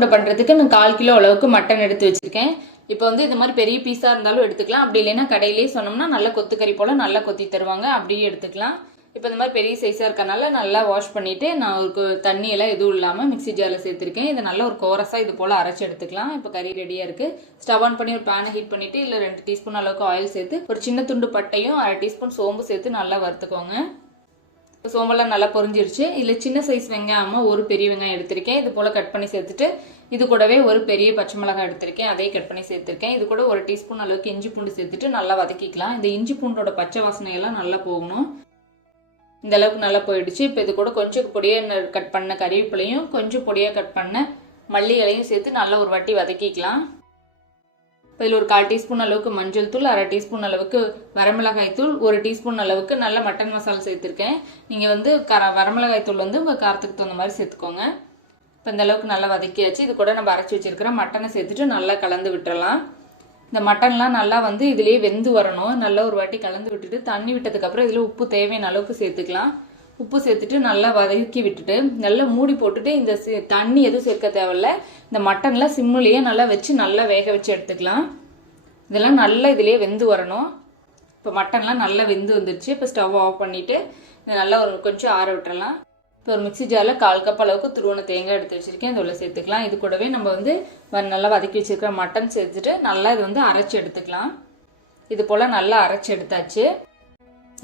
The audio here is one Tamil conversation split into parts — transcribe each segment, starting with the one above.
உருண்டை பண்ணுறதுக்கு நான் 1/4 கிலோ அளவுக்கு மட்டன் எடுத்து வச்சுருக்கேன். இப்போ வந்து இது மாதிரி பெரிய பீஸாக இருந்தாலும் எடுத்துக்கலாம். அப்படி இல்லைன்னா கடையிலேயே சொன்னோம்னா நல்லா கொத்துக்கறி போல் நல்லா கொத்தி தருவாங்க, அப்படியே எடுத்துக்கலாம். இப்போ இந்த மாதிரி பெரிய சைஸாக இருக்கனால நல்லா வாஷ் பண்ணிவிட்டு நான் ஒரு தண்ணியெல்லாம் எதுவும் இல்லாமல் மிக்ஸி ஜாரில் சேர்த்துருக்கேன். இதை நல்லா ஒரு கோரஸாக இது போல் அரைச்சி எடுத்துக்கலாம். இப்போ கறி ரெடியாக இருக்குது. ஸ்டவ் ஆன் பண்ணி ஒரு பேனை ஹீட் பண்ணிவிட்டு இல்லை 2 டீஸ்பூன் அளவுக்கு ஆயில் சேர்த்து ஒரு சின்ன துண்டு பட்டையும் 1/2 டீஸ்பூன் சோம்பு சேர்த்து நல்லா வறுத்துக்கோங்க. இப்போ சோம்பெல்லாம் நல்லா பொரிஞ்சிருச்சு. இதில் சின்ன சைஸ் வெங்காயமாக ஒரு பெரிய வெங்காயம் எடுத்திருக்கேன். இது போல் கட் பண்ணி சேர்த்துட்டு இது கூடவே ஒரு பெரிய பச்சை மிளகாய் எடுத்திருக்கேன், அதையும் கட் பண்ணி சேர்த்துருக்கேன். இது கூட 1 டீஸ்பூன் அளவுக்கு இஞ்சி பூண்டு சேர்த்துட்டு நல்லா வதக்கிக்கலாம். இந்த இஞ்சி பூண்டோட பச்சை வாசனையெல்லாம் நல்லா போகணும். இந்த அளவுக்கு நல்லா போயிடுச்சு. இப்போ இது கூட கொஞ்சம் பொடியாக கட் பண்ண கறிவேப்பிலையும் கொஞ்சம் பொடியாக கட் பண்ண மல்லி இலையும் சேர்த்து நல்லா ஒரு வாட்டி வதக்கிக்கலாம். இப்போ இதில் ஒரு 1/4 டீஸ்பூன் அளவுக்கு மஞ்சள் தூள், 1/2 டீஸ்பூன் அளவுக்கு வரமிளகாய் தூள், 1 டீஸ்பூன் அளவுக்கு நல்ல மட்டன் மசாலா சேர்த்துருக்கேன். நீங்கள் வந்து வரமிளகாய் தூள் வந்து உங்கள் காரத்துக்கு தகுந்த மாதிரி சேர்த்துக்கோங்க. இப்போ இந்த அளவுக்கு நல்லா வதக்கியாச்சு. இது கூட நம்ம அரைச்சி வச்சிருக்கிற மட்டனை சேர்த்துட்டு நல்லா கலந்து விட்டுறலாம். இந்த மட்டன்லாம் நல்லா வந்து இதுலேயே வெந்து வரணும். நல்லா ஒரு வாட்டி கலந்து விட்டுட்டு தண்ணி விட்டதுக்கப்புறம் இதில் உப்பு தேவையான அளவுக்கு சேர்த்துக்கலாம். உப்பு சேர்த்துட்டு நல்லா வதக்கி விட்டுட்டு நல்லா மூடி போட்டுட்டு இந்த தண்ணி எதுவும் சேர்க்க தேவையில்ல. இந்த மட்டன்லாம் சிம்முலேயே நல்லா வச்சு நல்லா வேக வச்சு எடுத்துக்கலாம். இதெல்லாம் நல்லா இதுலேயே வெந்து வரணும். இப்போ மட்டன்லாம் நல்லா வெந்து வந்துடுச்சு. இப்போ ஸ்டவ் ஆஃப் பண்ணிவிட்டு இதை நல்லா ஒரு கொஞ்சம் ஆற விட்டுறலாம். இப்போ ஒரு மிக்ஸி ஜாரில் 1/4 கப் அளவுக்கு துருவன தேங்காய் எடுத்து வச்சுருக்கேன், இதில் சேர்த்துக்கலாம். இது கூடவே நம்ம வந்து நல்லா வதக்கி வச்சுருக்கிற மட்டன் சேர்த்துட்டு நல்லா இது வந்து அரைச்சி எடுத்துக்கலாம். இது போல் நல்லா அரைச்சி எடுத்தாச்சு.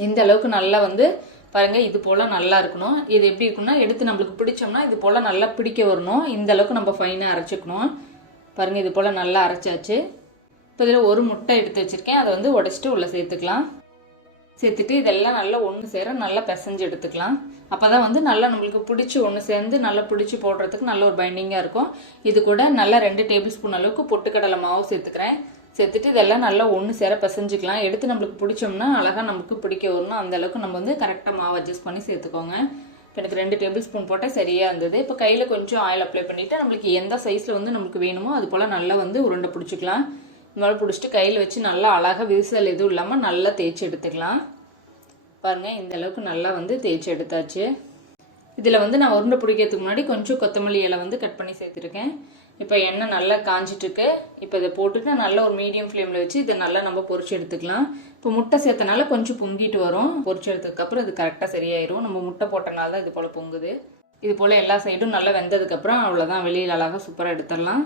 இந்த அளவுக்கு நல்லா வந்து பாருங்கள், இது போல் நல்லா இருக்கணும். இது எப்படி இருக்குன்னா எடுத்து நம்மளுக்கு பிடிச்சோம்னா இது போல் நல்லா பிடிக்க வரணும். இந்த அளவுக்கு நம்ம ஃபைனாக அரைச்சிக்கணும். பாருங்கள், இது போல் நல்லா அரைச்சாச்சு. இப்போ இதில் ஒரு முட்டை எடுத்து வச்சுருக்கேன், அதை வந்து உடைச்சிட்டு உள்ளே சேர்த்துக்கலாம். சேர்த்துட்டு இதெல்லாம் நல்லா ஒன்று சேர நல்லா பிசைஞ்சு எடுத்துக்கலாம். அப்போ தான் வந்து நல்லா நம்மளுக்கு பிடிச்சி ஒன்று சேர்ந்து நல்லா பிடிச்சி போடுறதுக்கு நல்ல ஒரு பைண்டிங்காக இருக்கும். இது கூட நல்லா 2 டேபிள் ஸ்பூன் அளவுக்கு பொட்டுக்கடலை மாவு சேர்த்துக்கிறேன். சேர்த்துட்டு இதெல்லாம் நல்லா ஒன்று சேர பிசைஞ்சிக்கலாம். எடுத்து நம்மளுக்கு பிடிச்சோம்னா அழகாக நமக்கு பிடிக்க வரணும். அந்தளவுக்கு நம்ம வந்து கரெக்டாக மாவு அட்ஜஸ்ட் பண்ணி சேர்த்துக்கோங்க. இப்போ எனக்கு 2 டேபிள் ஸ்பூன் போட்டால் சரியாக இருந்தது. இப்போ கையில் கொஞ்சம் ஆயில் அப்ளை பண்ணிவிட்டு நம்மளுக்கு எந்த சைஸில் வந்து நமக்கு வேணுமோ அது போல் நல்லா வந்து உருண்டை பிடிச்சிக்கலாம். இந்த மாதிரி பிடிச்சிட்டு கையில் வச்சு நல்லா அழகாக விரிசல் எதுவும் இல்லாமல் நல்லா தேய்ச்சி எடுத்துக்கலாம். பாருங்கள், இந்த அளவுக்கு நல்லா வந்து தேய்ச்சி எடுத்தாச்சு. இதில் வந்து நான் உருண்டை பிடிக்கிறதுக்கு முன்னாடி கொஞ்சம் கொத்தமல்லி இலை வந்து கட் பண்ணி சேர்த்துருக்கேன். இப்போ எண்ணெய் நல்லா காஞ்சிட்ருக்கு. இப்போ இதை போட்டுட்டு நல்ல ஒரு மீடியம் ஃப்ளேமில் வச்சு இதை நல்லா நம்ம பொரிச்சு எடுத்துக்கலாம். இப்போ முட்டை சேர்த்தனால கொஞ்சம் பொங்கிட்டு வரும். பொரிச்சு எடுத்ததுக்கப்புறம் இது கரெக்டாக சரியாயிரும். நம்ம முட்டை போட்டனால தான் இது போல் பொங்குது. இது போல் எல்லா சைடும் நல்லா வெந்ததுக்கப்புறம் அவ்வளோதான், வெளியில் அழகாக சூப்பராக எடுத்துடலாம்.